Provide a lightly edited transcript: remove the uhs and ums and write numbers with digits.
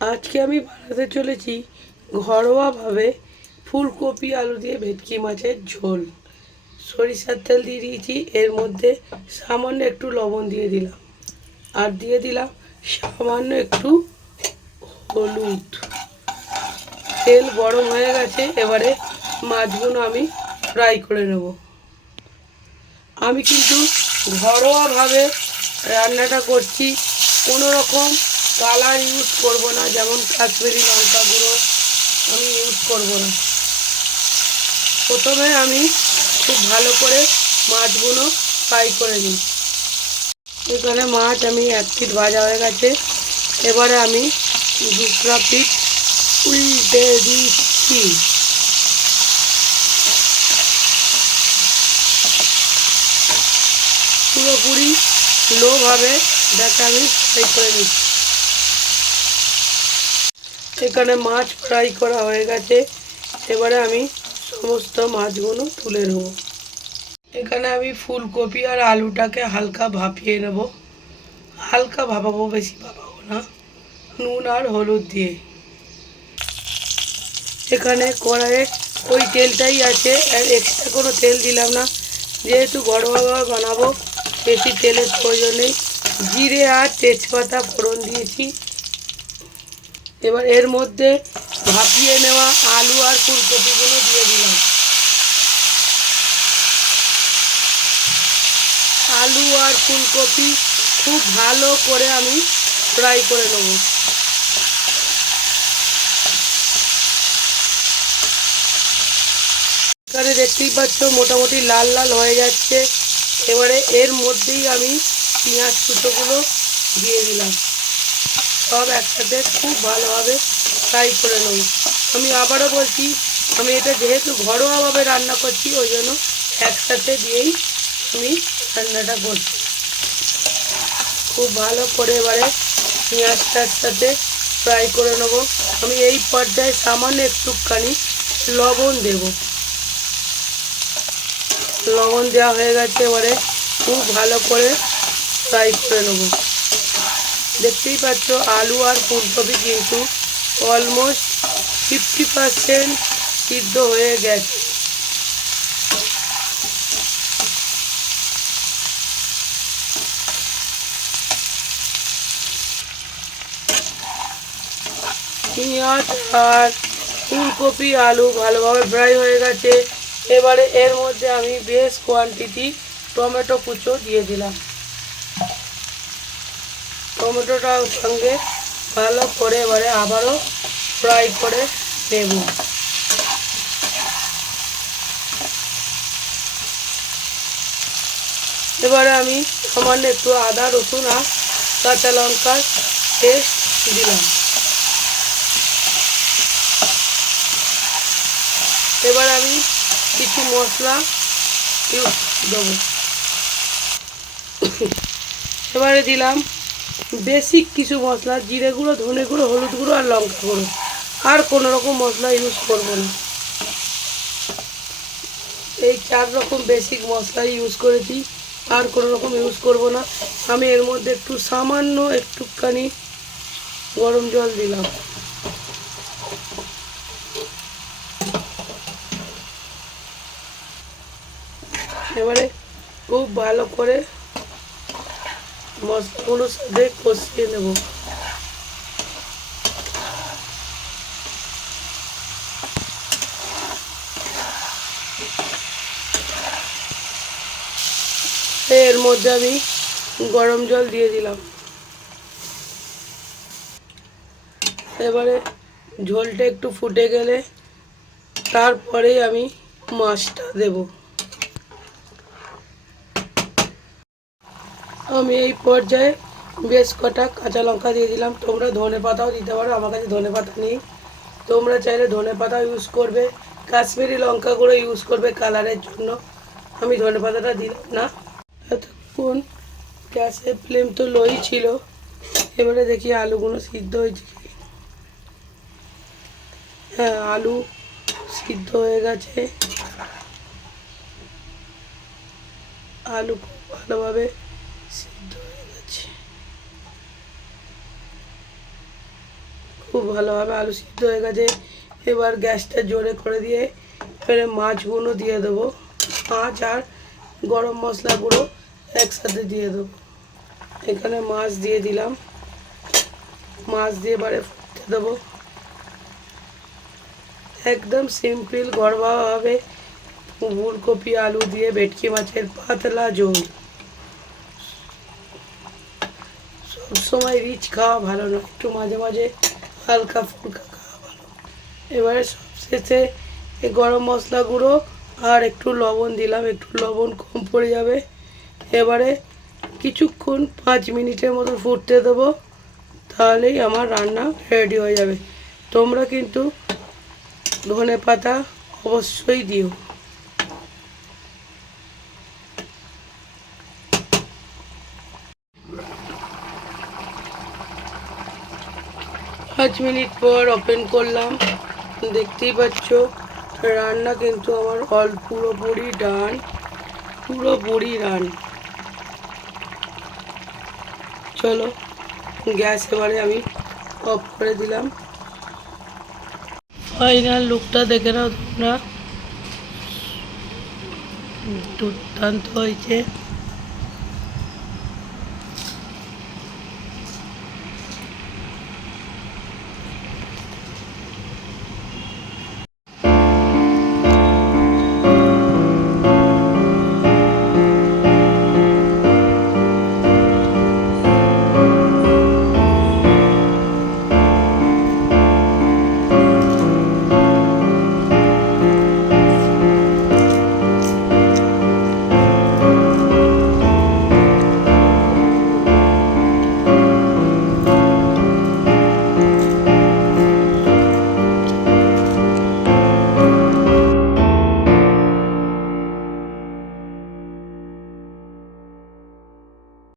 আজকে আমি বানাতে চলেছি ঘরোয়াভাবে ফুলকপি আলু দিয়ে ভেটকি মাছের ঝোল। সরিষার তেল দিয়ে দিয়েছি, এর মধ্যে সামান্য একটু লবণ দিয়ে দিলাম, আর দিয়ে দিলাম সামান্য একটু হলুদ। তেল গরম হয়ে গেছে, এবারে মাছগুলো আমি ফ্রাই করে নেব। আমি কিন্তু ঘরোয়াভাবে রান্নাটা করছি, কোনো রকম কালার ইউজ করব না, যেমন কাশ্মীরি লঙ্কা গুঁড়ো আমি ইউজ করব না। প্রথমে আমি খুব ভালো করে মাছগুলো ফ্রাই করে নিই। এখানে মাছ আমি 1 পিঠ ভাজা হয়ে গেছে, এবারে আমি 2 পিঠ উল্টে দিচ্ছি। পুরোপুরি লোভাবে এটাকে আমি ফ্রাই করে নিচ্ছি। এখানে মাছ ফ্রাই করা হয়ে গেছে, এবারে আমি সমস্ত মাছগুলো তুলে নেব। এখানে আমি ফুলকপি আর আলুটাকে হালকা ভাপিয়ে নেব। হালকা ভাপাবো, বেশি ভাপাবো না, নুন আর হলুদ দিয়ে। এখানে কড়াইয়ে ওই তেলটাই আছে, আর এক্সট্রা কোনো তেল দিলাম না, যেহেতু ঘরোয়াভাবে বানাবো বেশি তেলের প্রয়োজন নেই। জিরে আর তেজপাতা ফোড়ন দিয়েছি। এবার এর মধ্যে ভাপিয়ে নেওয়া আলু আর ফুলকপিগুলো দিয়ে দিলাম। আলু আর ফুলকপি খুব ভালো করে আমি ফ্রাই করে নেব। এখানে দেখতেই পাচ্ছ মোটামুটি লাল লাল হয়ে যাচ্ছে। এবারে এর মধ্যেই আমি পেঁয়াজ কুচোগুলো দিয়ে দিলাম। সব একসাথে খুব ভালোভাবে ফ্রাই করে নেব। আমি আবারও বলছি, আমি এটা যেহেতু ঘরোয়াভাবে রান্না করছি, ওই জন্য একসাথে দিয়েই আমি রান্নাটা করছি। খুব ভালো করে এবারে পেঁয়াজটার সাথে ফ্রাই করে নেব। আমি এই পর্যায়ে সামান্য একটুখানি লবণ দেব। লবণ দেওয়া হয়ে গেছে, এবারে খুব ভালো করে ফ্রাই করে নেব। দেখতেই পাচ্ছ আলু আর ফুলকপি কিন্তু অলমোস্ট 50% সিদ্ধ হয়ে গেছে। পেঁয়াজ আর ফুলকপি আলু ভালোভাবে ফ্রাই হয়ে গেছে, এবারে এর মধ্যে আমি বেশ কোয়ান্টিটি টমেটো কুচো দিয়ে দিলাম। টমেটোটার সঙ্গে ভালো করে এবারে আবারও ফ্রাই করে নেব। এবারে আমি সামান্য একটু আদা রসুন আর কাঁচা লঙ্কার পেস্ট দিলাম। এবার আমি কিছু মশলা ইউজ দেবো। এবারে দিলাম বেসিক কিছু মশলা, জিরে গুঁড়ো, ধনে গুঁড়ো, হলুদ গুঁড়ো আর লঙ্কা গুঁড়ো। আর কোনো রকম মশলা ইউজ করব না। এই 4 রকম বেসিক মশলা ইউজ করেছি, আর কোনো রকম ইউজ করব না। আমি এর মধ্যে একটু সামান্য একটুখানি গরম জল দিলাম। এবারে খুব ভালো করে মশলাগুলোর সাথে কষিয়ে নেব। এর মধ্যে আমি গরম জল দিয়ে দিলাম। এবারে ঝোলটা একটু ফুটে গেলে তারপরে আমি মাছটা দেব। আমি এই পর্যায়ে বেশ কটা কাঁচা লঙ্কা দিয়ে দিলাম। তোমরা ধনে পাতাও দিতে পারো, আমার কাছে ধনে পাতা নেই। তোমরা চাইলে ধনে পাতা ইউজ করবে, কাশ্মীরি লঙ্কা গুঁড়ো ইউজ করবে কালারের জন্য। আমি ধনে পাতাটা দিলাম না। এতক্ষণ গ্যাসের ফ্লেম তো লোই ছিল। এবারে দেখি আলুগুলো সিদ্ধ হয়েছে। হ্যাঁ, আলু সিদ্ধ হয়ে গেছে। আলু খুব ভালোভাবে সিদ্ধ হয়ে গেছে। খুব ভালোভাবে আলু সিদ্ধ হয়ে গেছে। এবার গ্যাসটা জোরে করে দিয়ে এবারে মাছগুলো দিয়ে দেবো। মাছ আর গরম মশলা গুঁড়ো একসাথে দিয়ে দেবো। এখানে মাছ দিয়ে দিলাম। মাছ দিয়ে এবারে ফুটতে দেবো। একদম সিম্পল ঘরোয়াভাবে ফুলকপি আলু দিয়ে ভেটকি মাছের পাতলা ঝোল। সবসময় রিচ খাওয়া ভালো নয়, একটু মাঝে মাঝে হালকা ফুলকা খাওয়া ভালো। এবারে সবশেষে এই গরম মশলা গুঁড়ো আর একটু লবণ দিলাম, একটু লবণ কম পড়ে যাবে। এবারে কিছুক্ষণ 5 মিনিটের মতো ফুটতে দেবো, তাহলেই আমার রান্না রেডি হয়ে যাবে। তোমরা কিন্তু ধনে পাতা অবশ্যই দিও। 5 মিনিট পর ওপেন করলাম, দেখতেই পাচ্ছ রান্না কিন্তু আমার পুরোপুরি ডান, পুরোপুরি রান। চলো গ্যাস এবারে আমি অফ করে দিলাম। ফাইনাল লুকটা দেখে নাও তোমরা, দুর্দান্ত হয়েছে।